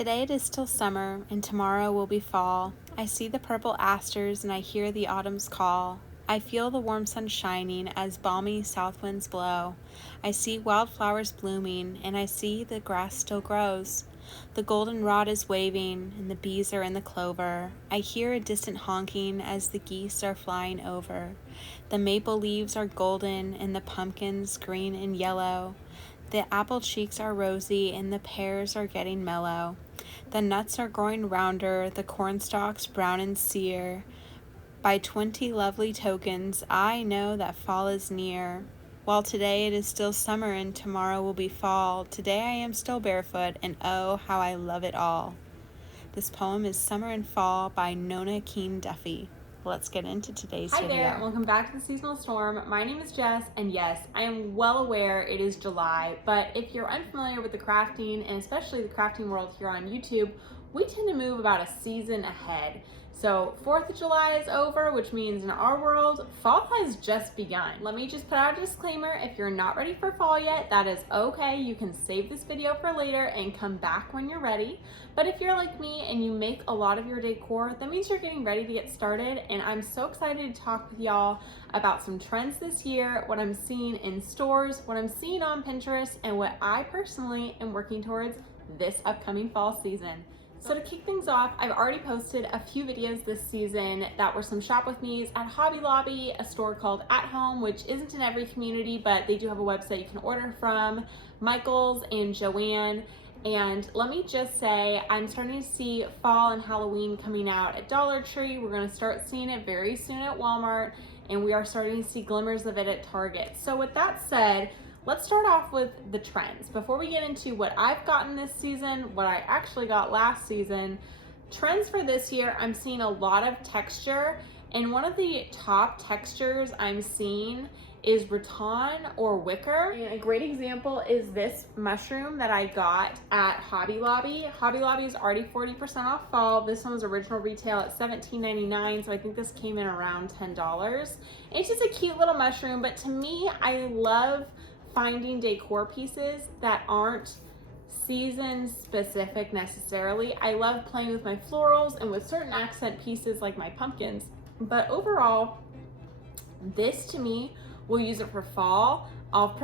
Today it is still summer, and tomorrow will be fall. I see the purple asters, and I hear the autumn's call. I feel the warm sun shining as balmy south winds blow. I see wildflowers blooming, and I see the grass still grows. The goldenrod is waving, and the bees are in the clover. I hear a distant honking as the geese are flying over. The maple leaves are golden, and the pumpkins green and yellow. The apple cheeks are rosy, and the pears are getting mellow. The nuts are growing rounder, the cornstalks brown and sere. By 20 lovely tokens, I know that fall is near. While today it is still summer and tomorrow will be fall, today I am still barefoot, and oh, how I love it all. This poem is Summer and Fall by Nona Keene Duffy. Let's get into today's video. Hi there, and welcome back to the Seasonal Storm. My name is Jess, and yes, I am well aware it is July, but if you're unfamiliar with the crafting, and especially the crafting world here on YouTube, we tend to move about a season ahead. So 4th of July is over, which means in our world, fall has just begun. Let me just put out a disclaimer. If you're not ready for fall yet, that is okay. You can save this video for later and come back when you're ready. But if you're like me and you make a lot of your decor, that means you're getting ready to get started. And I'm so excited to talk with y'all about some trends this year, what I'm seeing in stores, what I'm seeing on Pinterest, and what I personally am working towards this upcoming fall season. So to kick things off, I've already posted a few videos this season that were some shop with me's at Hobby Lobby, a store called At Home, which isn't in every community, but they do have a website you can order from, Michael's and Joann. And let me just say, I'm starting to see fall and Halloween coming out at Dollar Tree. We're gonna start seeing it very soon at Walmart, and we are starting to see glimmers of it at Target. So with that said, let's start off with the trends. Before we get into what I've gotten this season, what I actually got last season, trends for this year, I'm seeing a lot of texture. And one of the top textures I'm seeing is rattan or wicker. And a great example is this mushroom that I got at Hobby Lobby. Hobby Lobby is already 40% off fall. This one was original retail at $17.99, so I think this came in around $10. It's just a cute little mushroom, but to me, I love finding decor pieces that aren't season specific necessarily. I love playing with my florals and with certain accent pieces like my pumpkins, but overall, this to me, we'll use it for fall. I'm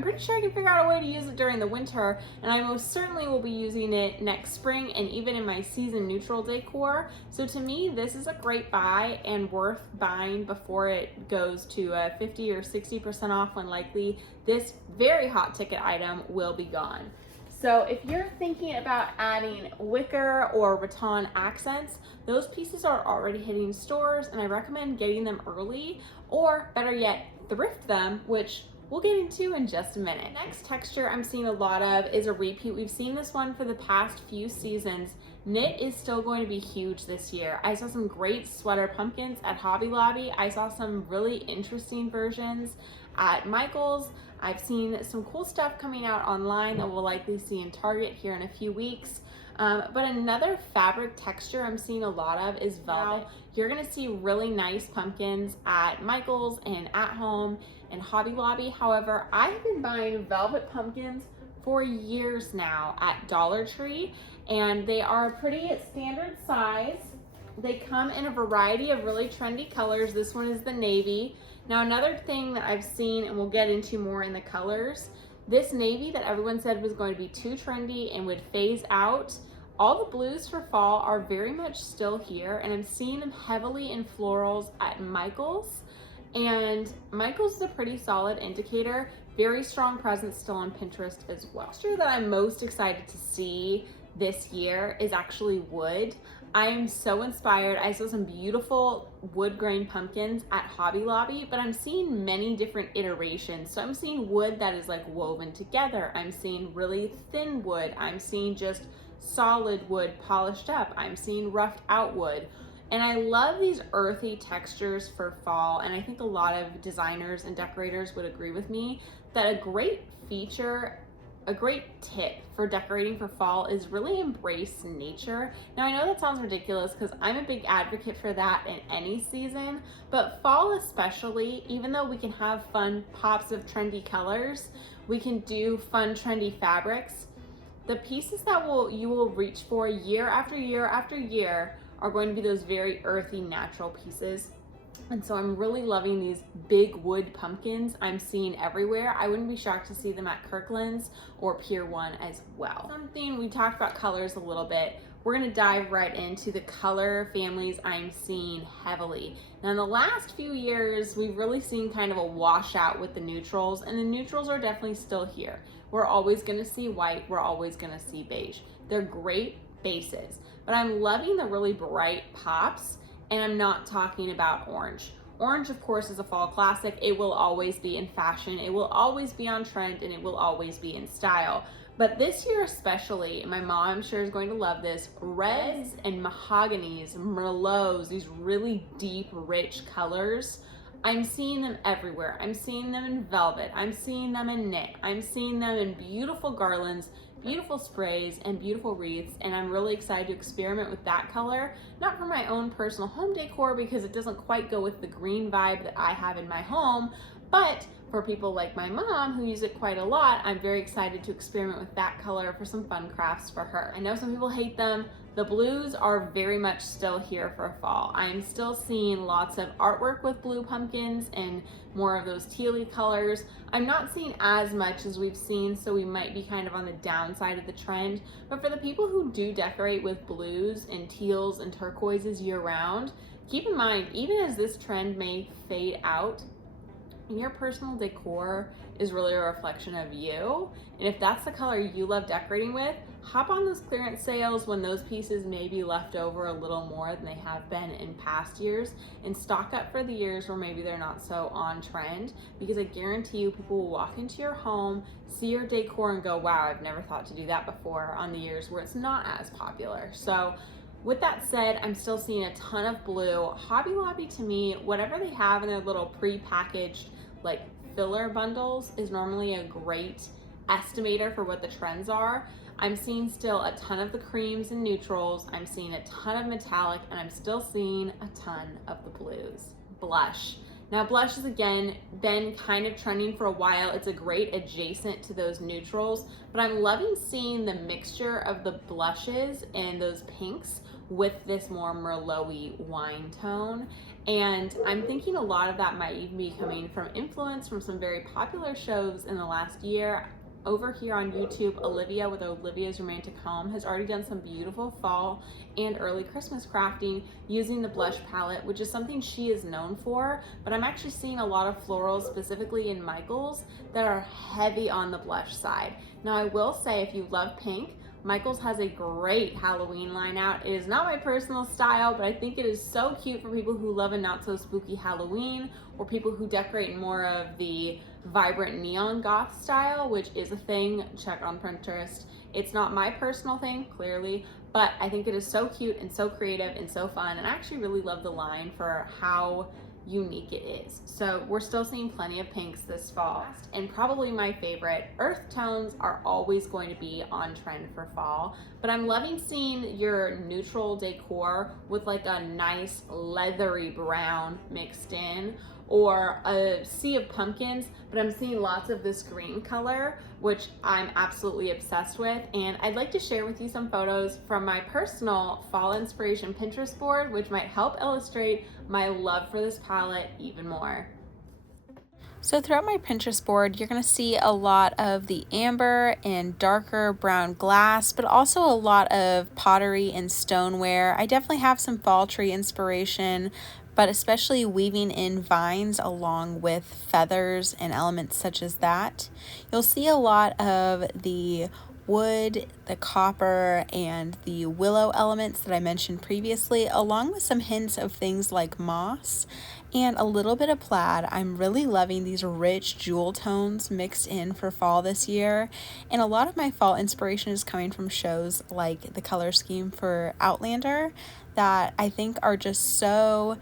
pretty sure I can figure out a way to use it during the winter, and I most certainly will be using it next spring and even in my season neutral decor. So to me, this is a great buy and worth buying before it goes to a 50 or 60% off, when likely this very hot ticket item will be gone. So if you're thinking about adding wicker or rattan accents, those pieces are already hitting stores, and I recommend getting them early, or better yet, thrift them, which we'll get into in just a minute. Next texture I'm seeing a lot of is a repeat. We've seen this one for the past few seasons. Knit is still going to be huge this year. I saw some great sweater pumpkins at Hobby Lobby. I saw some really interesting versions at Michael's. I've seen some cool stuff coming out online that we'll likely see in Target here in a few weeks. But another fabric texture I'm seeing a lot of is velvet. You're gonna see really nice pumpkins at Michael's and At Home and Hobby Lobby. However, I've been buying velvet pumpkins for years now at Dollar Tree, and they are a pretty standard size. They come in a variety of really trendy colors. This one is the navy. Now, another thing that I've seen, and we'll get into more in the colors, this navy that everyone said was going to be too trendy and would phase out, all the blues for fall are very much still here, and I'm seeing them heavily in florals at Michael's. And Michael's is a pretty solid indicator. Very strong presence still on Pinterest as well. The texture that I'm most excited to see this year is actually wood. I am so inspired. I saw some beautiful wood grain pumpkins at Hobby Lobby, but I'm seeing many different iterations. So I'm seeing wood that is like woven together. I'm seeing really thin wood. I'm seeing just solid wood polished up. I'm seeing roughed out wood. And I love these earthy textures for fall, and I think a lot of designers and decorators would agree with me that a great tip for decorating for fall is really embrace nature. Now, I know that sounds ridiculous because I'm a big advocate for that in any season, but fall especially, even though we can have fun pops of trendy colors, we can do fun trendy fabrics. The pieces that you will reach for year after year after year are going to be those very earthy, natural pieces. And so I'm really loving these big wood pumpkins I'm seeing everywhere. I wouldn't be shocked to see them at Kirkland's or Pier 1 as well. Something, we talked about colors a little bit. We're gonna dive right into the color families I'm seeing heavily. Now in the last few years, we've really seen kind of a washout with the neutrals, and the neutrals are definitely still here. We're always gonna see white, we're always gonna see beige. They're great bases, but I'm loving the really bright pops, and I'm not talking about orange. Orange, of course, is a fall classic. It will always be in fashion, it will always be on trend, and it will always be in style. But this year especially, and my mom I'm sure is going to love this, reds and mahoganies, merlots, these really deep, rich colors, I'm seeing them everywhere. I'm seeing them in velvet, I'm seeing them in knit, I'm seeing them in beautiful garlands, beautiful sprays, and beautiful wreaths, and I'm really excited to experiment with that color, not for my own personal home decor because it doesn't quite go with the green vibe that I have in my home, but for people like my mom who use it quite a lot, I'm very excited to experiment with that color for some fun crafts for her. I know some people hate them. The blues are very much still here for fall. I'm still seeing lots of artwork with blue pumpkins and more of those tealy colors. I'm not seeing as much as we've seen, so we might be kind of on the downside of the trend. But for the people who do decorate with blues and teals and turquoises year round, keep in mind, even as this trend may fade out, your personal decor is really a reflection of you. And if that's the color you love decorating with, hop on those clearance sales when those pieces may be left over a little more than they have been in past years, and stock up for the years where maybe they're not so on trend, because I guarantee you people will walk into your home, see your decor and go, wow, I've never thought to do that before, on the years where it's not as popular. So with that said, I'm still seeing a ton of blue. Hobby Lobby, to me, whatever they have in their little pre-packaged like filler bundles is normally a great estimator for what the trends are. I'm seeing still a ton of the creams and neutrals, I'm seeing a ton of metallic, and I'm still seeing a ton of the blues. Blush. Now blush has again been kind of trending for a while. It's a great adjacent to those neutrals, but I'm loving seeing the mixture of the blushes and those pinks with this more merlot-y wine tone. And I'm thinking a lot of that might even be coming from influence from some very popular shows in the last year. Over here on YouTube, Olivia with Olivia's Romantic Home has already done some beautiful fall and early Christmas crafting using the blush palette, which is something she is known for, but I'm actually seeing a lot of florals, specifically in Michael's, that are heavy on the blush side. Now I will say, if you love pink, Michael's has a great Halloween line out. It is not my personal style, but I think it is so cute for people who love a not so spooky Halloween, or people who decorate more of the vibrant neon goth style, which is a thing. Check on Pinterest. It's not my personal thing, clearly, but I think it is so cute and so creative and so fun, and I actually really love the line for how unique it is. So we're still seeing plenty of pinks this fall, and probably my favorite, earth tones are always going to be on trend for fall, but I'm loving seeing your neutral decor with like a nice leathery brown mixed in, or a sea of pumpkins, but I'm seeing lots of this green color, which I'm absolutely obsessed with. And I'd like to share with you some photos from my personal fall inspiration Pinterest board, which might help illustrate my love for this palette even more. So throughout my Pinterest board, you're going to see a lot of the amber and darker brown glass, but also a lot of pottery and stoneware. I definitely have some fall tree inspiration, but especially weaving in vines along with feathers and elements such as that. You'll see a lot of the wood, the copper, and the willow elements that I mentioned previously, along with some hints of things like moss and a little bit of plaid. I'm really loving these rich jewel tones mixed in for fall this year, and a lot of my fall inspiration is coming from shows like the color scheme for Outlander that I think are just so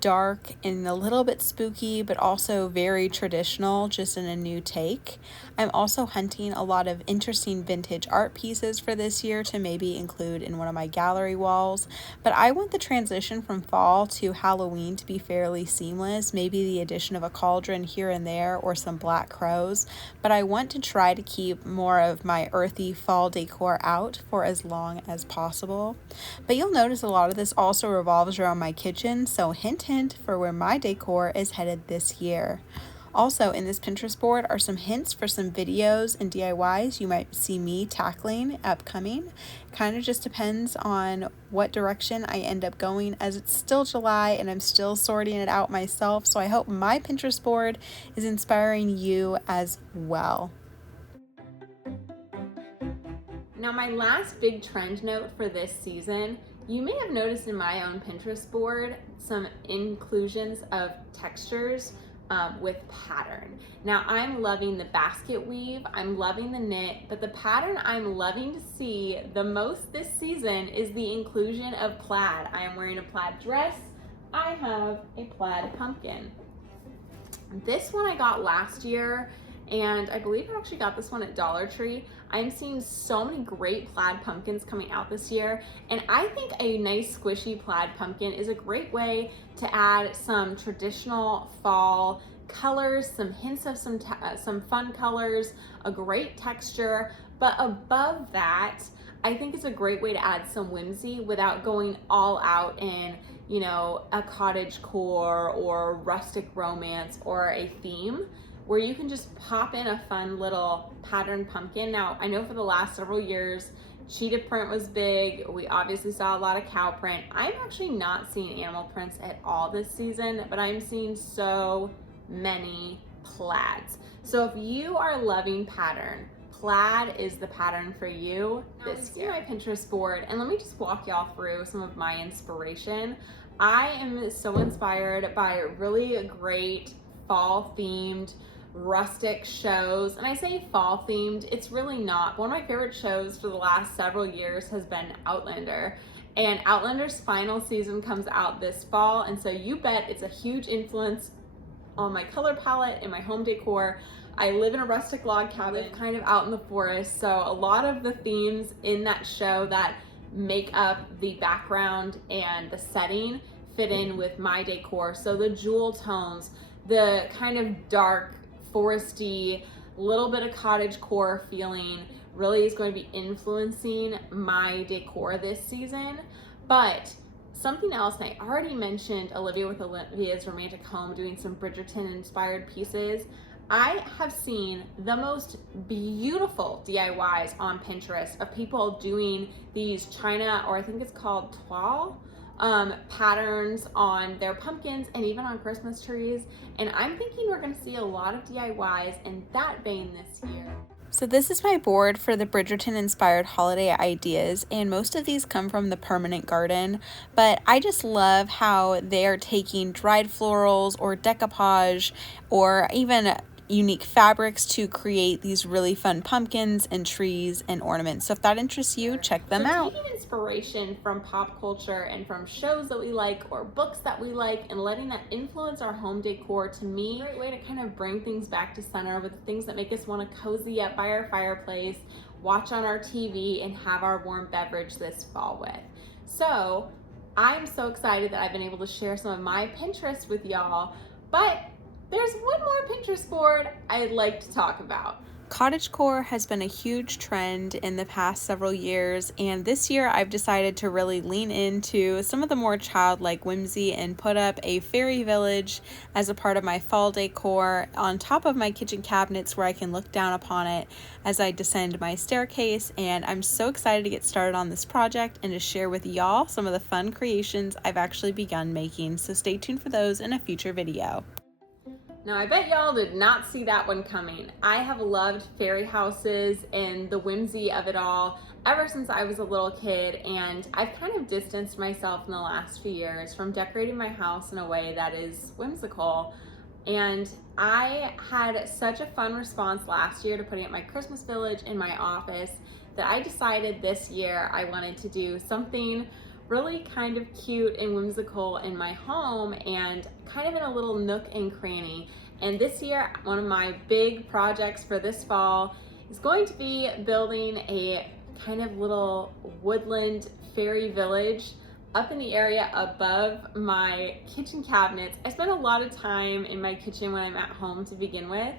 dark and a little bit spooky, but also very traditional, just in a new take. I'm also hunting a lot of interesting vintage art pieces for this year to maybe include in one of my gallery walls. But I want the transition from fall to Halloween to be fairly seamless, maybe the addition of a cauldron here and there or some black crows. But I want to try to keep more of my earthy fall decor out for as long as possible. But you'll notice a lot of this also revolves around my kitchen, so hint hint for where my decor is headed this year. Also, in this Pinterest board are some hints for some videos and DIYs you might see me tackling upcoming. Kind of just depends on what direction I end up going, as it's still July and I'm still sorting it out myself, so I hope my Pinterest board is inspiring you as well. Now, my last big trend note for this season, you may have noticed in my own Pinterest board some inclusions of textures with pattern. Now, I'm loving the basket weave, I'm loving the knit, but the pattern I'm loving to see the most this season is the inclusion of plaid. I am wearing a plaid dress, I have a plaid pumpkin. This one I got last year, and I believe I actually got this one at Dollar Tree. I'm seeing so many great plaid pumpkins coming out this year, and I think a nice squishy plaid pumpkin is a great way to add some traditional fall colors, some hints of some fun colors, a great texture, but above that, I think it's a great way to add some whimsy without going all out in, you know, a cottage core or rustic romance or a theme, where you can just pop in a fun little patterned pumpkin. Now, I know for the last several years, cheetah print was big. We obviously saw a lot of cow print. I'm actually not seeing animal prints at all this season, but I'm seeing so many plaids. So if you are loving pattern, plaid is the pattern for you this year. My Pinterest board, and let me just walk y'all through some of my inspiration. I am so inspired by really great fall themed rustic shows, and I say fall themed, it's really not. One of my favorite shows for the last several years has been Outlander, and Outlander's final season comes out this fall, and so you bet it's a huge influence on my color palette and my home decor. I live in a rustic log cabin kind of out in the forest, so a lot of the themes in that show that make up the background and the setting fit in with my decor. So the jewel tones, the kind of dark, foresty, little bit of cottage core feeling really is going to be influencing my decor this season. But something else, and I already mentioned Olivia with Olivia's Romantic Home doing some Bridgerton inspired pieces. I have seen the most beautiful DIYs on Pinterest of people doing these China, or I think it's called toile, patterns on their pumpkins and even on Christmas trees. And I'm thinking we're gonna see a lot of DIYs in that vein this year. So this is my board for the Bridgerton inspired holiday ideas, and most of these come from the Permanent Garden, but I just love how they're taking dried florals or decoupage or even unique fabrics to create these really fun pumpkins and trees and ornaments. So if that interests you, check them out. Taking inspiration from pop culture and from shows that we like or books that we like and letting that influence our home decor, to me, a great way to kind of bring things back to center with things that make us want to cozy up by our fireplace, watch on our TV, and have our warm beverage this fall with. So I'm so excited that I've been able to share some of my Pinterest with y'all, but there's one more Pinterest board I'd like to talk about. Cottagecore has been a huge trend in the past several years, and this year I've decided to really lean into some of the more childlike whimsy and put up a fairy village as a part of my fall decor on top of my kitchen cabinets where I can look down upon it as I descend my staircase. And I'm so excited to get started on this project and to share with y'all some of the fun creations I've actually begun making, so stay tuned for those in a future video. Now, I bet y'all did not see that one coming. I have loved fairy houses and the whimsy of it all ever since I was a little kid, and I've kind of distanced myself in the last few years from decorating my house in a way that is whimsical. And I had such a fun response last year to putting up my Christmas village in my office that I decided this year I wanted to do something really kind of cute and whimsical in my home and kind of in a little nook and cranny. And this year, one of my big projects for this fall is going to be building a kind of little woodland fairy village up in the area above my kitchen cabinets. I spend a lot of time in my kitchen when I'm at home to begin with,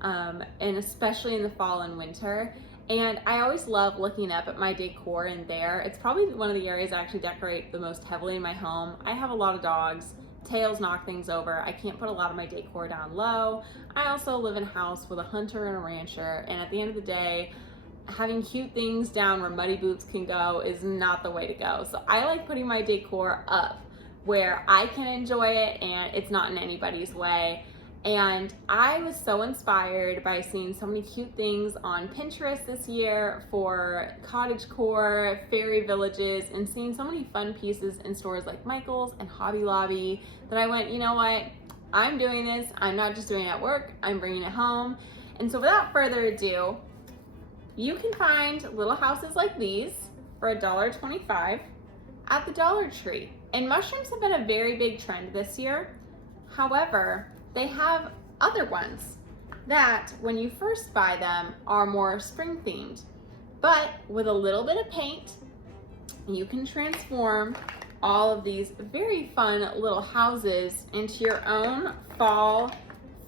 and especially in the fall and winter. And I always love looking up at my decor in there. It's probably one of the areas I actually decorate the most heavily in my home. I have a lot of dogs. Tails knock things over. I can't put a lot of my decor down low. I also live in a house with a hunter and a rancher, and at the end of the day, having cute things down where muddy boots can go is not the way to go. So I like putting my decor up where I can enjoy it and it's not in anybody's way. And I was so inspired by seeing so many cute things on Pinterest this year for cottagecore, fairy villages, and seeing so many fun pieces in stores like Michael's and Hobby Lobby that I went, you know what? I'm doing this. I'm not just doing it at work. I'm bringing it home. And so without further ado, you can find little houses like these for $1.25 at the Dollar Tree. And mushrooms have been a very big trend this year. However, they have other ones that when you first buy them are more spring themed. But with a little bit of paint, you can transform all of these very fun little houses into your own fall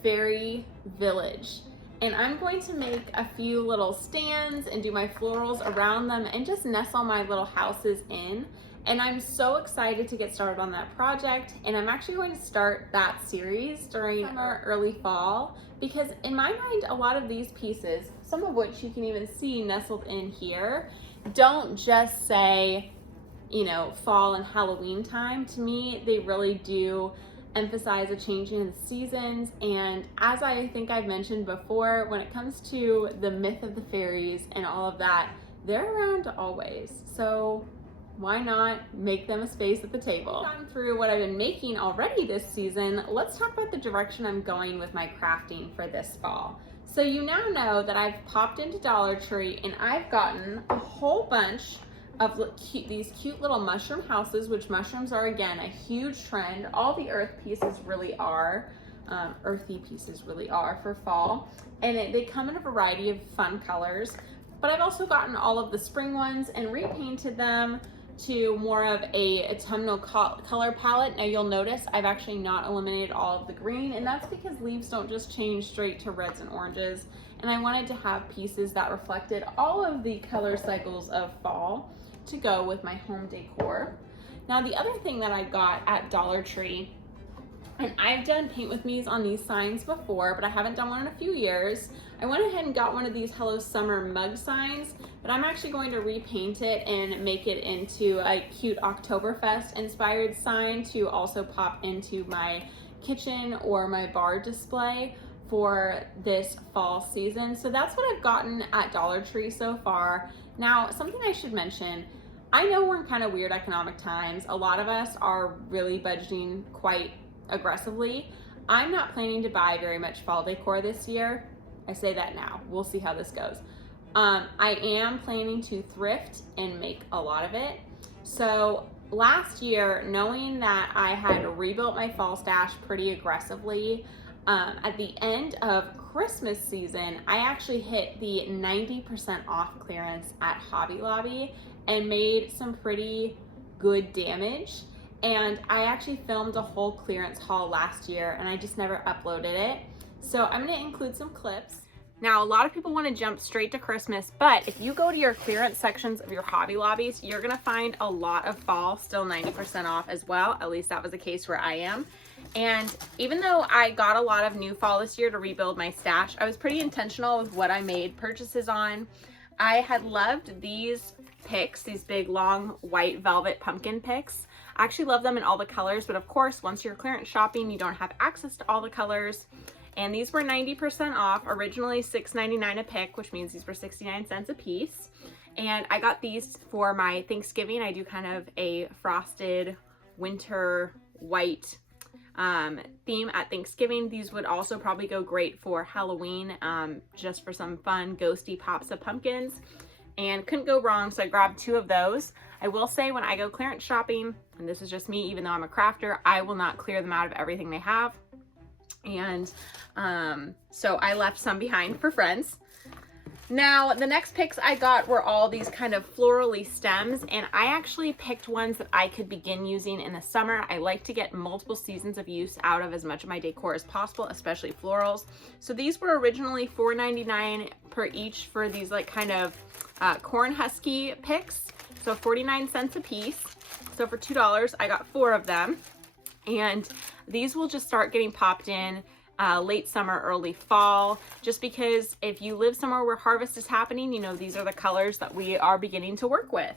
fairy village. And I'm going to make a few little stands and do my florals around them and just nestle my little houses in. And I'm so excited to get started on that project. And I'm actually going to start that series during summer, early fall, because in my mind, a lot of these pieces, some of which you can even see nestled in here, don't just say, you know, fall and Halloween time. To me, they really do emphasize a changing of the seasons. And as I think I've mentioned before, when it comes to the myth of the fairies and all of that, they're around always. So why not make them a space at the table? I've gone through what I've been making already this season. Let's talk about the direction I'm going with my crafting for this fall. So you now know that I've popped into Dollar Tree and I've gotten a whole bunch of these cute little mushroom houses, which mushrooms are, again, a huge trend. All the earth pieces really are, earthy pieces really are for fall. And they come in a variety of fun colors. But I've also gotten all of the spring ones and repainted them to more of a autumnal color palette. Now you'll notice I've actually not eliminated all of the green, and that's because leaves don't just change straight to reds and oranges. And I wanted to have pieces that reflected all of the color cycles of fall to go with my home decor. Now the other thing that I got at Dollar Tree, and I've done paint with me's on these signs before, but I haven't done one in a few years. I went ahead and got one of these Hello Summer mug signs, but I'm actually going to repaint it and make it into a cute Oktoberfest inspired sign to also pop into my kitchen or my bar display for this fall season. So that's what I've gotten at Dollar Tree so far. Now, something I should mention, I know we're in kind of weird economic times. A lot of us are really budgeting quite aggressively. I'm not planning to buy very much fall decor this year. I say that now. We'll see how this goes. I am planning to thrift and make a lot of it. So last year, knowing that I had rebuilt my fall stash pretty aggressively, at the end of Christmas season, I actually hit the 90% off clearance at Hobby Lobby and made some pretty good damage. And I actually filmed a whole clearance haul last year and I just never uploaded it. So I'm gonna include some clips. Now, a lot of people want to jump straight to Christmas, but if you go to your clearance sections of your Hobby Lobbies, you're gonna find a lot of fall still 90% off as well. At least that was the case where I am. And even though I got a lot of new fall this year to rebuild my stash, I was pretty intentional with what I made purchases on. I had loved these picks, these big long white velvet pumpkin picks. I actually love them in all the colors, but of course, once you're clearance shopping, you don't have access to all the colors. And these were 90% off, originally $6.99 a pick, which means these were 69 cents a piece. And I got these for my Thanksgiving. I do kind of a frosted winter white theme at Thanksgiving. These would also probably go great for Halloween, just for some fun ghosty pops of pumpkins. and couldn't go wrong, so I grabbed 2 of those. I will say when I go clearance shopping, and this is just me, even though I'm a crafter, I will not clear them out of everything they have. And so I left some behind for friends. Now, the next picks I got were all these kind of florally stems, and I actually picked ones that I could begin using in the summer. I like to get multiple seasons of use out of as much of my decor as possible, especially florals. So these were originally $4.99 per each for these like kind of corn husky picks, so 49 cents a piece. So for $2, I got 4 of them, and these will just start getting popped in late summer, early fall, just because if you live somewhere where harvest is happening, you know, these are the colors that we are beginning to work with.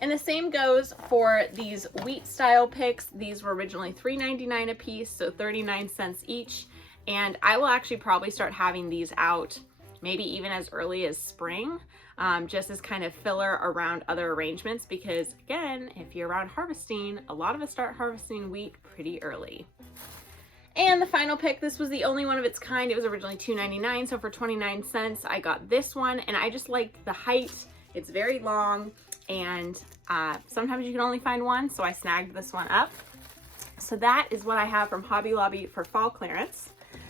And the same goes for these wheat style picks. These were originally $3.99 a piece, so 39 cents each. And I will actually probably start having these out maybe even as early as spring, just as kind of filler around other arrangements, because again, if you're around harvesting, a lot of us start harvesting wheat pretty early. And the final pick, this was the only one of its kind. It was originally $2.99, so for 29 cents, I got this one, and I just liked the height. It's very long, and sometimes you can only find one, so I snagged this one up. So that is what I have from Hobby Lobby for fall clearance.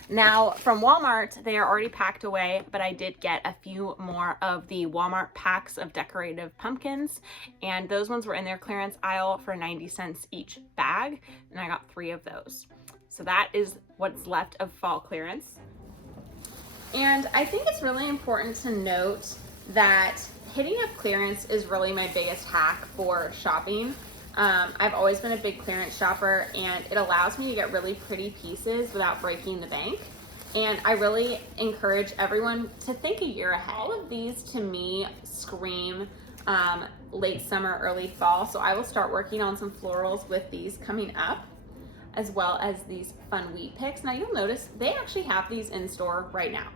Now, from Walmart, they are already packed away, but I did get a few more of the Walmart packs of decorative pumpkins, and those ones were in their clearance aisle for 90 cents each bag, and I got 3 of those. So that is what's left of fall clearance. And I think it's really important to note that hitting up clearance is really my biggest hack for shopping. I've always been a big clearance shopper, and it allows me to get really pretty pieces without breaking the bank. And I really encourage everyone to think a year ahead. All of these to me scream late summer, early fall. So I will start working on some florals with these coming up, as well as these fun wheat picks. Now you'll notice they actually have these in store right now.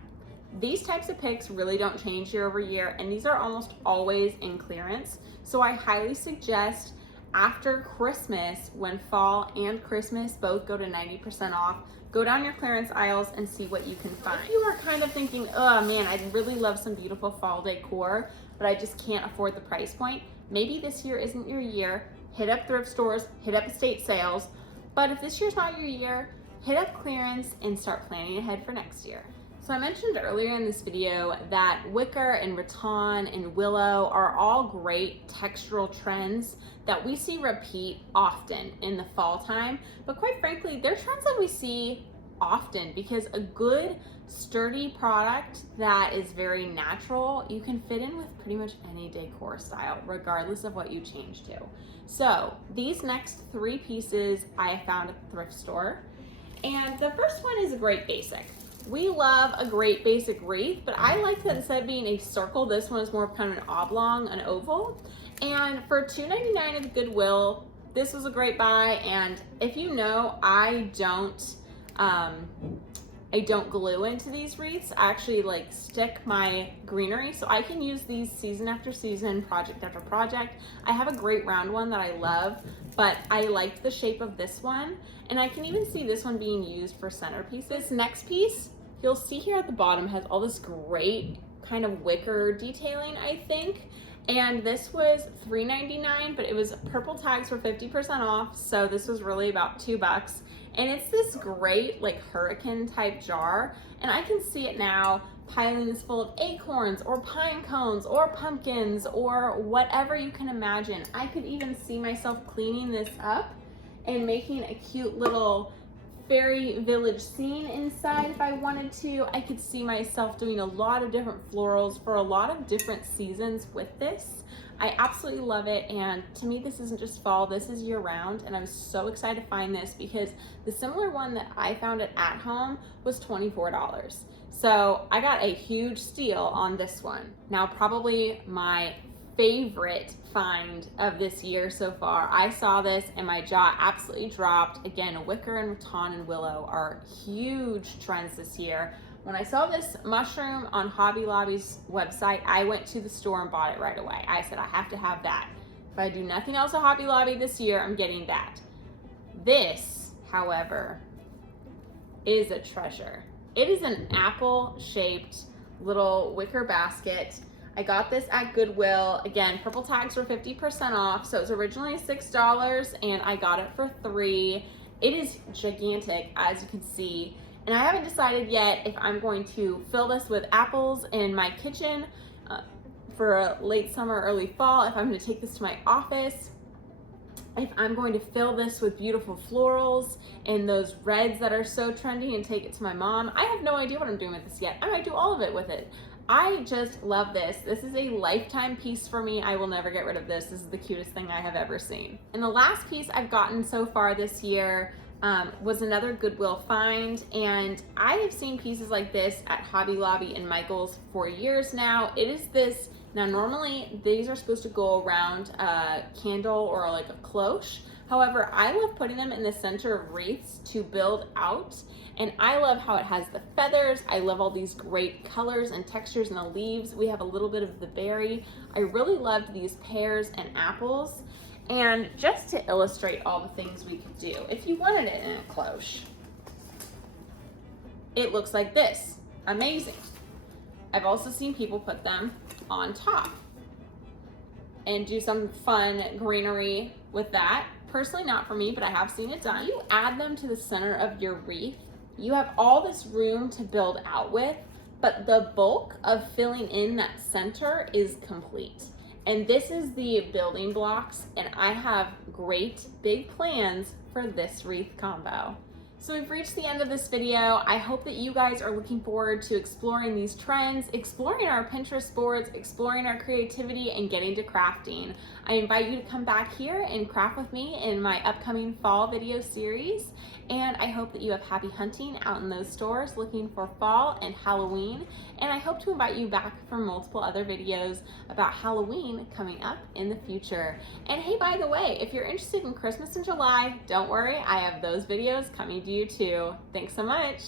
These types of picks really don't change year over year, and these are almost always in clearance. So I highly suggest after Christmas, when fall and Christmas both go to 90% off, go down your clearance aisles and see what you can find. If you are kind of thinking, oh man, I'd really love some beautiful fall decor, but I just can't afford the price point, maybe this year isn't your year. Hit up thrift stores, hit up estate sales. But if this year's not your year, hit up clearance and start planning ahead for next year. So I mentioned earlier in this video that wicker and rattan and willow are all great textural trends that we see repeat often in the fall time. But quite frankly, they're trends that we see often because a good sturdy product that is very natural, you can fit in with pretty much any decor style, regardless of what you change to. So these next 3 pieces I found at the thrift store. And the first one is a great basic. We love a great basic wreath, but I like that instead of being a circle, this one is more kind of an oblong, an oval. And for $2.99 at the Goodwill, this was a great buy. And if you know, I don't glue into these wreaths. I actually like stick my greenery, so I can use these season after season, project after project. I have a great round one that I love, but I liked the shape of this one, and I can even see this one being used for centerpieces. This next piece, you'll see here at the bottom, has all this great kind of wicker detailing, I think. And this was $3.99, but it was purple tags for 50% off, so this was really about $2. And it's this great like hurricane type jar, and I can see it now piling this full of acorns or pine cones or pumpkins or whatever you can imagine. I could even see myself cleaning this up and making a cute little fairy village scene inside if I wanted to. I could see myself doing a lot of different florals for a lot of different seasons with this. I absolutely love it, and to me this isn't just fall, this is year round, and I was so excited to find this because the similar one that I found at Home was $24. So I got a huge steal on this one. Now probably my favorite find of this year so far. I saw this and my jaw absolutely dropped. Again, wicker and rattan and willow are huge trends this year. When I saw this mushroom on Hobby Lobby's website, I went to the store and bought it right away. I said, I have to have that. If I do nothing else at Hobby Lobby this year, I'm getting that. This, however, is a treasure. It is an apple-shaped little wicker basket. I got this at Goodwill. Again, purple tags were 50% off, so it was originally $6 and I got it for $3. It is gigantic, as you can see. And I haven't decided yet if I'm going to fill this with apples in my kitchen for a late summer, early fall, if I'm going to take this to my office, if I'm going to fill this with beautiful florals and those reds that are so trendy and take it to my mom. I have no idea what I'm doing with this yet. I might do all of it with it. I just love this. This is a lifetime piece for me. I will never get rid of this. This is the cutest thing I have ever seen. And the last piece I've gotten so far this year was another Goodwill find, and I have seen pieces like this at Hobby Lobby and Michael's for years now. It is this, now normally these are supposed to go around a candle or like a cloche. However, I love putting them in the center of wreaths to build out, and I love how it has the feathers. I love all these great colors and textures in the leaves. We have a little bit of the berry. I really loved these pears and apples. And just to illustrate all the things we could do, if you wanted it in a cloche, it looks like this. Amazing. I've also seen people put them on top and do some fun greenery with that. Personally, not for me, but I have seen it done. You add them to the center of your wreath, you have all this room to build out with, but the bulk of filling in that center is complete. And this is the building blocks, and I have great big plans for this wreath combo. So we've reached the end of this video. I hope that you guys are looking forward to exploring these trends, exploring our Pinterest boards, exploring our creativity, and getting to crafting. I invite you to come back here and craft with me in my upcoming fall video series. And I hope that you have happy hunting out in those stores looking for fall and Halloween. And I hope to invite you back for multiple other videos about Halloween coming up in the future. And hey, by the way, if you're interested in Christmas in July, don't worry, I have those videos coming to you too. Thanks so much.